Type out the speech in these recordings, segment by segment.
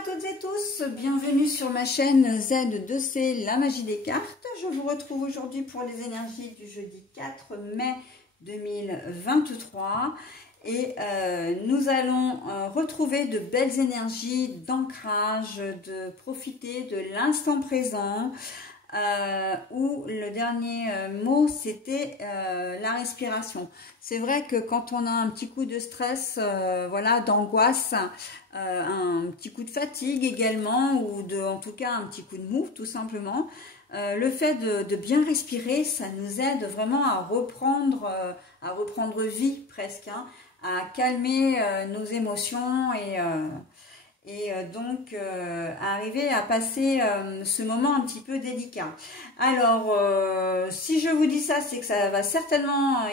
à toutes et tous, bienvenue sur ma chaîne Z2C, la magie des cartes. Je vous retrouve aujourd'hui pour les énergies du jeudi 4 mai 2023 et nous allons retrouver de belles énergies d'ancrage, de profiter de l'instant présent. Où le dernier mot c'était la respiration. C'est vrai que quand on a un petit coup de stress, voilà, d'angoisse, un petit coup de fatigue également, ou en tout cas un petit coup de mou tout simplement, le fait de bien respirer, ça nous aide vraiment à reprendre vie presque, hein, à calmer nos émotions et donc arriver à passer ce moment un petit peu délicat. Alors si je vous dis ça, c'est que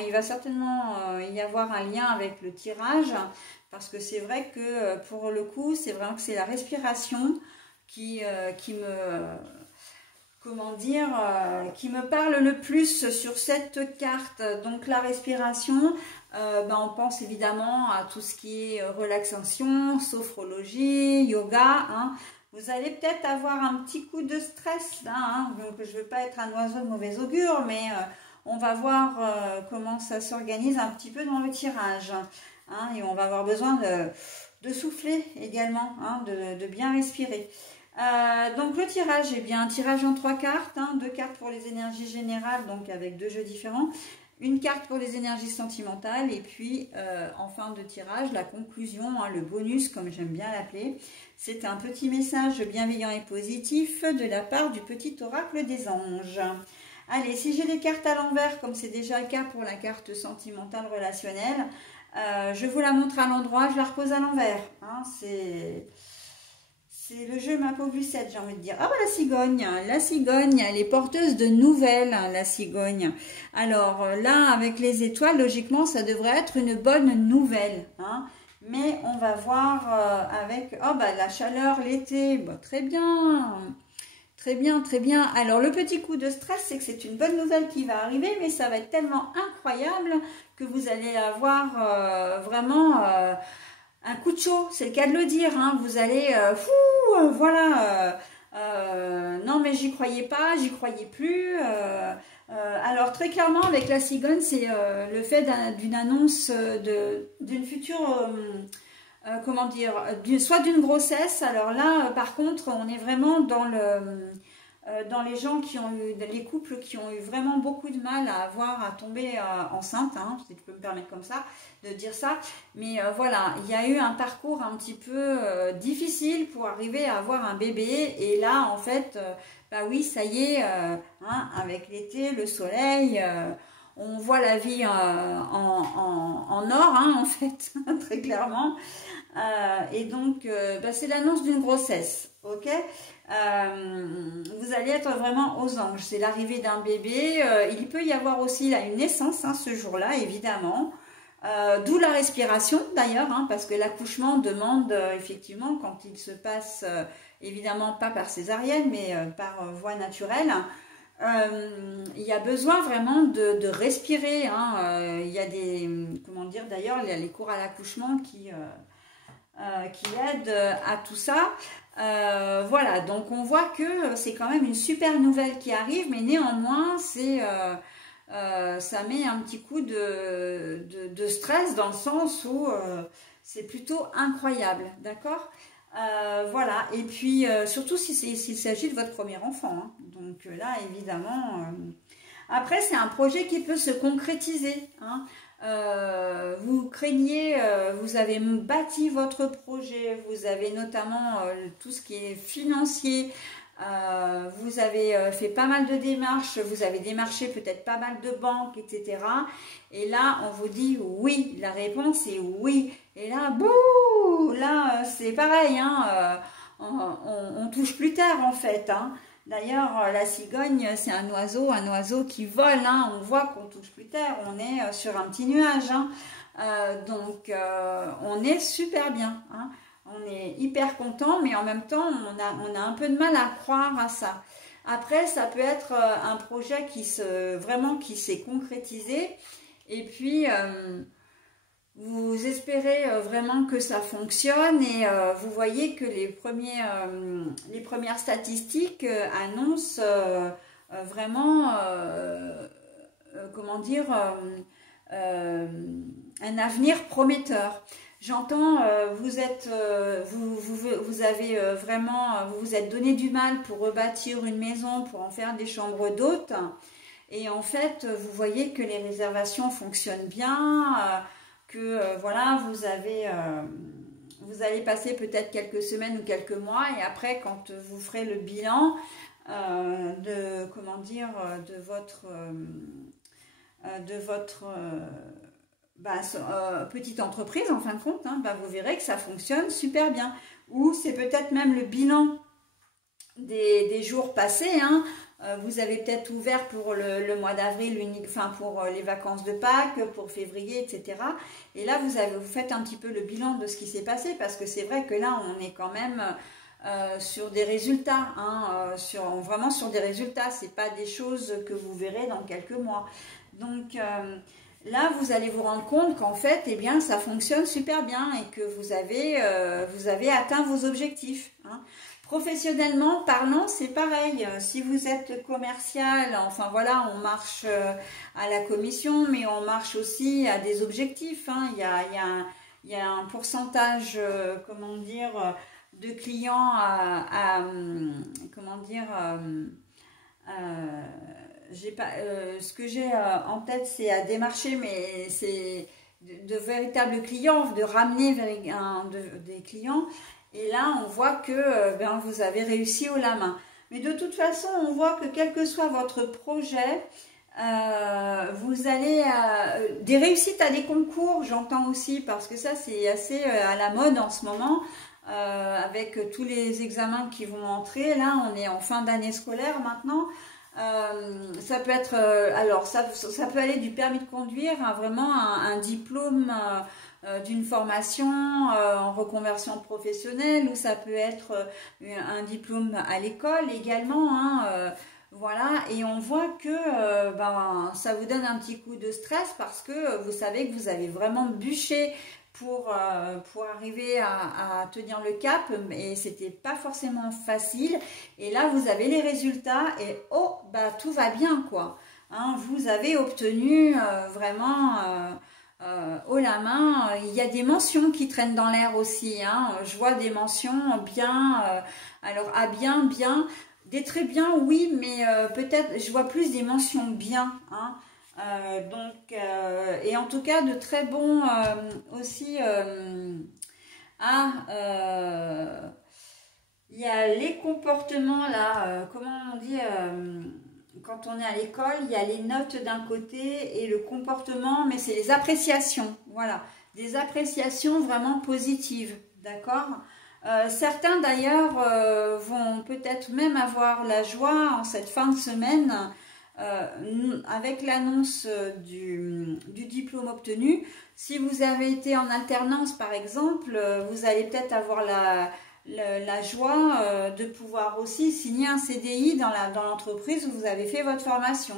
il va certainement y avoir un lien avec le tirage, parce que c'est vrai que pour le coup c'est vraiment que c'est la respiration qui me qui me parle le plus sur cette carte. Donc la respiration, on pense évidemment à tout ce qui est relaxation, sophrologie, yoga, hein. Vous allez peut-être avoir un petit coup de stress là, hein. Donc je ne veux pas être un oiseau de mauvais augure, mais on va voir comment ça s'organise un petit peu dans le tirage, hein, et on va avoir besoin de souffler également, hein, de bien respirer. Donc le tirage est bien un tirage en 3 cartes, hein, 2 cartes pour les énergies générales, donc avec 2 jeux différents, une carte pour les énergies sentimentales, et puis en fin de tirage, la conclusion, hein, le bonus comme j'aime bien l'appeler. C'est un petit message bienveillant et positif de la part du petit oracle des anges. Allez, si j'ai les cartes à l'envers, comme c'est déjà le cas pour la carte sentimentale relationnelle, je vous la montre à l'endroit, je la repose à l'envers, hein, c'est le jeu ma pauvre Lucette, j'ai envie de dire. Ah bah la cigogne, elle est porteuse de nouvelles, hein, la cigogne. Alors là, avec les étoiles, logiquement, ça devrait être une bonne nouvelle, hein. Mais on va voir avec la chaleur, l'été, très bien. Très bien, très bien. Alors le petit coup de stress, c'est que c'est une bonne nouvelle qui va arriver, mais ça va être tellement incroyable que vous allez avoir vraiment... un coup de chaud, c'est le cas de le dire, hein. Vous allez, voilà, non mais j'y croyais pas, j'y croyais plus. Alors très clairement avec la cigogne, c'est le fait d'une annonce d'une future, comment dire, soit d'une grossesse. Alors là, par contre, on est vraiment dans les gens qui ont eu, les couples qui ont eu vraiment beaucoup de mal à tomber enceinte, hein, si je peux me permettre comme ça de dire ça, mais voilà, il y a eu un parcours un petit peu difficile pour arriver à avoir un bébé, et là en fait, oui, ça y est, hein, avec l'été, le soleil, on voit la vie en or, hein, en fait, très clairement, et donc c'est l'annonce d'une grossesse, ok. Vous allez être vraiment aux anges, c'est l'arrivée d'un bébé, il peut y avoir aussi là une naissance, hein, ce jour-là, évidemment, d'où la respiration d'ailleurs, hein, parce que l'accouchement demande effectivement, quand il se passe, évidemment pas par césarienne, mais par voie naturelle, il y a besoin vraiment de respirer, hein. Il y a des, comment dire, d'ailleurs il y a les cours à l'accouchement qui aident à tout ça. Voilà, donc on voit que c'est quand même une super nouvelle qui arrive, mais néanmoins c'est ça met un petit coup de stress, dans le sens où c'est plutôt incroyable, d'accord. Voilà, et puis surtout s'il s'agit de votre premier enfant, hein. Donc là évidemment, après c'est un projet qui peut se concrétiser, hein. Vous craignez, vous avez bâti votre projet, vous avez notamment tout ce qui est financier, vous avez fait pas mal de démarches, vous avez démarché peut-être pas mal de banques, etc. Et là, on vous dit oui, la réponse est oui. Et là, bouh, là, c'est pareil, hein, on touche plus terre en fait, hein. D'ailleurs, la cigogne, c'est un oiseau qui vole, hein. On voit qu'on touche plus terre, on est sur un petit nuage, hein. Donc, on est super bien, hein. On est hyper content, mais en même temps, on a un peu de mal à croire à ça. Après, ça peut être un projet qui s'est concrétisé. Et puis, vous espérez vraiment que ça fonctionne et vous voyez que les premières statistiques annoncent vraiment, comment dire, un avenir prometteur. J'entends, vous avez vraiment, vous vous êtes donné du mal pour rebâtir une maison, pour en faire des chambres d'hôtes. Et en fait, vous voyez que les réservations fonctionnent bien, voilà, vous allez passer peut-être quelques semaines ou quelques mois, et après, quand vous ferez le bilan comment dire, de votre petite entreprise, en fin de compte, hein, vous verrez que ça fonctionne super bien. Ou c'est peut-être même le bilan des jours passés, hein. Vous avez peut-être ouvert pour le mois d'avril, enfin pour les vacances de Pâques, pour février, etc. Et là, vous faites un petit peu le bilan de ce qui s'est passé, parce que c'est vrai que là, on est quand même sur des résultats, hein, vraiment sur des résultats. C'est pas des choses que vous verrez dans quelques mois. Donc là, vous allez vous rendre compte qu'en fait, eh bien, ça fonctionne super bien et que vous avez atteint vos objectifs, hein. Professionnellement parlant, c'est pareil. Si vous êtes commercial, enfin voilà, on marche à la commission, mais on marche aussi à des objectifs, hein. Il y a un pourcentage, comment dire, de clients comment dire, j'ai pas, ce que j'ai en tête, c'est à démarcher, mais c'est de véritables clients, de ramener des clients. Et là, on voit que vous avez réussi haut la main. Mais de toute façon, on voit que quel que soit votre projet, vous allez des réussites à des concours, j'entends aussi, parce que ça, c'est assez à la mode en ce moment, avec tous les examens qui vont entrer. Là, on est en fin d'année scolaire maintenant. Ça peut être, alors ça peut aller du permis de conduire à vraiment un diplôme d'une formation en reconversion professionnelle, ou ça peut être un diplôme à l'école également, hein, voilà. Et on voit que ça vous donne un petit coup de stress, parce que vous savez que vous avez vraiment bûché pour arriver à tenir le cap, et c'était pas forcément facile. Et là, vous avez les résultats et tout va bien, quoi, hein. Vous avez obtenu vraiment haut la main. Il y a des mentions qui traînent dans l'air aussi, hein. Je vois des mentions bien, alors à bien, des très bien, oui, mais peut-être je vois plus des mentions bien, hein. Et en tout cas de très bons aussi. Il y a les comportements là, comment on dit, quand on est à l'école, il y a les notes d'un côté et le comportement, mais c'est les appréciations, voilà, des appréciations vraiment positives, d'accord. Certains d'ailleurs vont peut-être même avoir la joie en cette fin de semaine, avec l'annonce du diplôme obtenu. Si vous avez été en alternance par exemple, vous allez peut-être avoir la joie de pouvoir aussi signer un CDI dans l'entreprise où vous avez fait votre formation,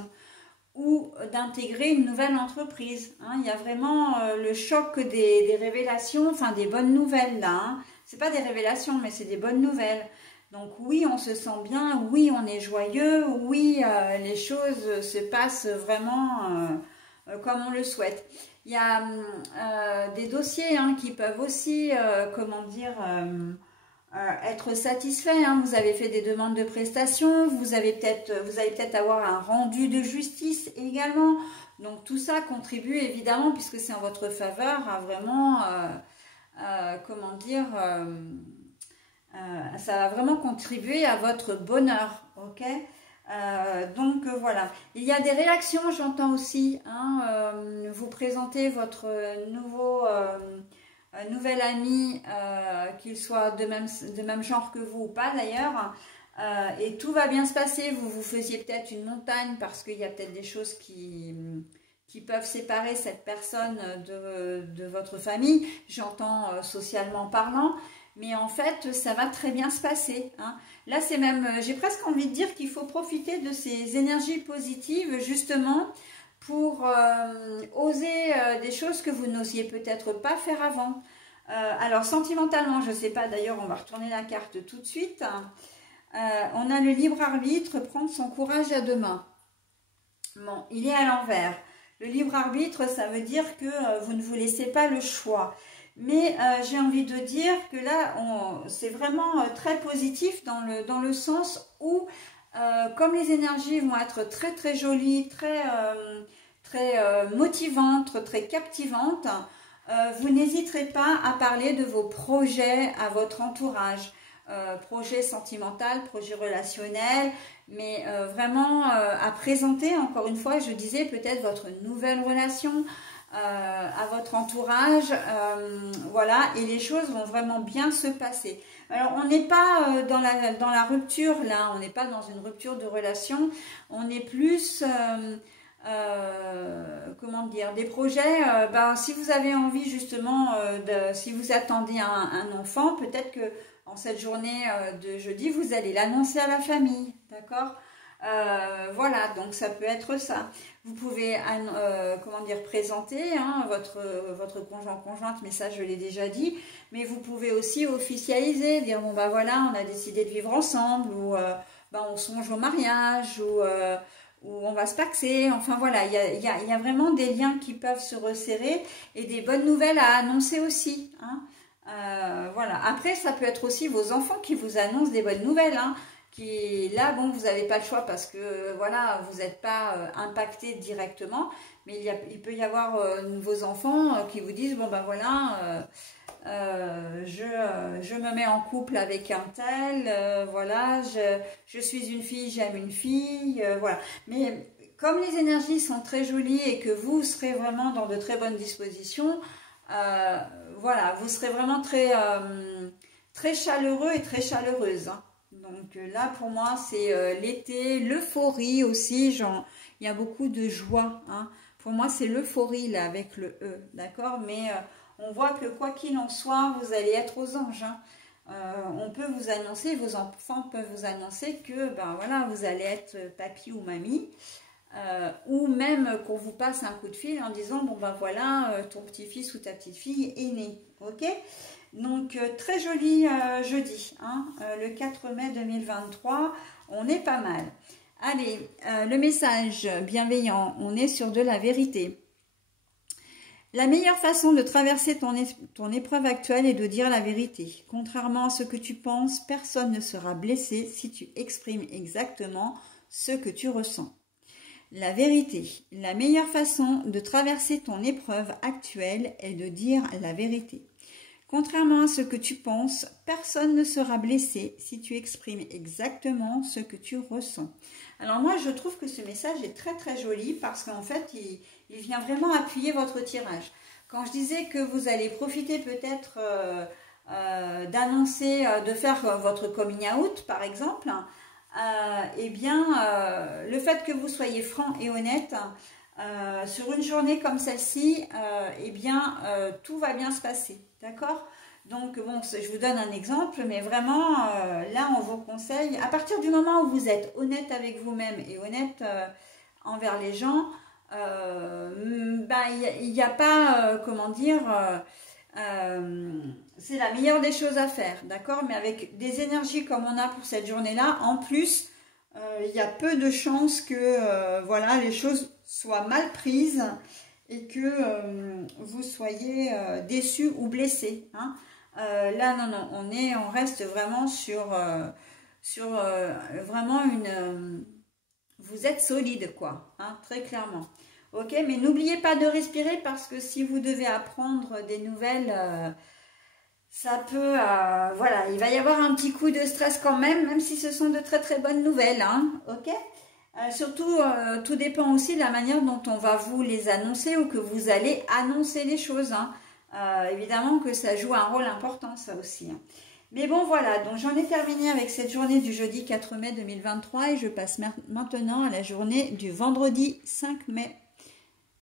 ou d'intégrer une nouvelle entreprise, hein. Il y a vraiment le choc des révélations, enfin des bonnes nouvelles là, hein. C'est pas des révélations, mais c'est des bonnes nouvelles. Donc oui, on se sent bien, oui, on est joyeux, oui, les choses se passent vraiment comme on le souhaite. Il y a des dossiers, hein, qui peuvent aussi, comment dire, être satisfaits, hein. Vous avez fait des demandes de prestations, vous allez peut-être avoir un rendu de justice également. Donc tout ça contribue évidemment, puisque c'est en votre faveur, à vraiment, comment dire, ça va vraiment contribuer à votre bonheur, ok. Donc voilà, il y a des réactions, j'entends aussi, hein, vous présentez votre nouvel ami, qu'il soit de même genre que vous ou pas d'ailleurs, et tout va bien se passer. Vous faisiez peut-être une montagne, parce qu'il y a peut-être des choses qui peuvent séparer cette personne de votre famille, j'entends socialement parlant. Mais en fait, ça va très bien se passer, hein. Là, c'est même, j'ai presque envie de dire qu'il faut profiter de ces énergies positives, justement, pour oser des choses que vous n'osiez peut-être pas faire avant. Alors sentimentalement, je ne sais pas, d'ailleurs on va retourner la carte tout de suite. On a le libre arbitre, prendre son courage à deux mains. Bon, il est à l'envers. Le libre arbitre, ça veut dire que vous ne vous laissez pas le choix. Mais j'ai envie de dire que là, c'est vraiment très positif dans le sens où, comme les énergies vont être très très jolies, très motivantes, très captivantes, vous n'hésiterez pas à parler de vos projets à votre entourage. Projet sentimental, projet relationnel, mais vraiment à présenter, encore une fois, je disais peut-être votre nouvelle relation à votre entourage, voilà, et les choses vont vraiment bien se passer. Alors on n'est pas dans la rupture là, on n'est pas dans une rupture de relation, on est plus comment dire, des projets, si vous avez envie justement, si vous attendez un enfant, peut-être que en cette journée de jeudi, vous allez l'annoncer à la famille, d'accord? Voilà, donc ça peut être ça. Vous pouvez, comment dire, présenter votre conjointe, mais ça je l'ai déjà dit. Mais vous pouvez aussi officialiser, dire bon bah voilà, on a décidé de vivre ensemble, ou on songe au mariage, ou on va se paxer. Enfin voilà, il y a vraiment des liens qui peuvent se resserrer et des bonnes nouvelles à annoncer aussi, hein. Voilà. Après, ça peut être aussi vos enfants qui vous annoncent des bonnes nouvelles, hein, qui là, bon, vous n'avez pas le choix parce que voilà, vous n'êtes pas impacté directement, mais il peut y avoir vos enfants qui vous disent bon ben voilà, je me mets en couple avec un tel, voilà, je suis une fille, j'aime une fille, voilà. Mais comme les énergies sont très jolies et que vous serez vraiment dans de très bonnes dispositions, voilà, vous serez vraiment très, très chaleureux et très chaleureuse, hein. Donc là, pour moi, c'est l'été, l'euphorie aussi. Il y a beaucoup de joie, hein. Pour moi, c'est l'euphorie là avec le E, d'accord? Mais on voit que quoi qu'il en soit, vous allez être aux anges, hein. On peut vous annoncer, vos enfants peuvent vous annoncer que ben voilà, vous allez être papy ou mamie. Ou même qu'on vous passe un coup de fil en disant bon ben voilà, ton petit-fils ou ta petite-fille est né, ok? Donc très joli jeudi, hein, le 4 mai 2023, on est pas mal. Allez, le message bienveillant, on est sur de la vérité. La meilleure façon de traverser ton épreuve actuelle est de dire la vérité. Contrairement à ce que tu penses, personne ne sera blessé si tu exprimes exactement ce que tu ressens. La vérité. La meilleure façon de traverser ton épreuve actuelle est de dire la vérité. Contrairement à ce que tu penses, personne ne sera blessé si tu exprimes exactement ce que tu ressens. Alors moi, je trouve que ce message est très très joli parce qu'en fait, il vient vraiment appuyer votre tirage. Quand je disais que vous allez profiter peut-être d'annoncer, de faire votre coming out par exemple, eh bien, le fait que vous soyez franc et honnête, sur une journée comme celle-ci, eh bien, tout va bien se passer, d'accord? Donc, bon, je vous donne un exemple, mais vraiment, là, on vous conseille, à partir du moment où vous êtes honnête avec vous-même et honnête envers les gens, il n'y a pas, comment dire... c'est la meilleure des choses à faire, d'accord? Mais avec des énergies comme on a pour cette journée-là, en plus, il y a peu de chances que voilà, les choses soient mal prises et que vous soyez déçus ou blessés, hein. Là, non, on reste vraiment sur vraiment une... vous êtes solide, quoi, hein, très clairement. Ok, mais n'oubliez pas de respirer parce que si vous devez apprendre des nouvelles, ça peut, voilà, il va y avoir un petit coup de stress quand même si ce sont de très très bonnes nouvelles, hein, ok. Surtout, tout dépend aussi de la manière dont on va vous les annoncer ou que vous allez annoncer les choses, hein. Évidemment que ça joue un rôle important, ça aussi, hein. Mais bon, voilà, donc j'en ai terminé avec cette journée du jeudi 4 mai 2023 et je passe maintenant à la journée du vendredi 5 mai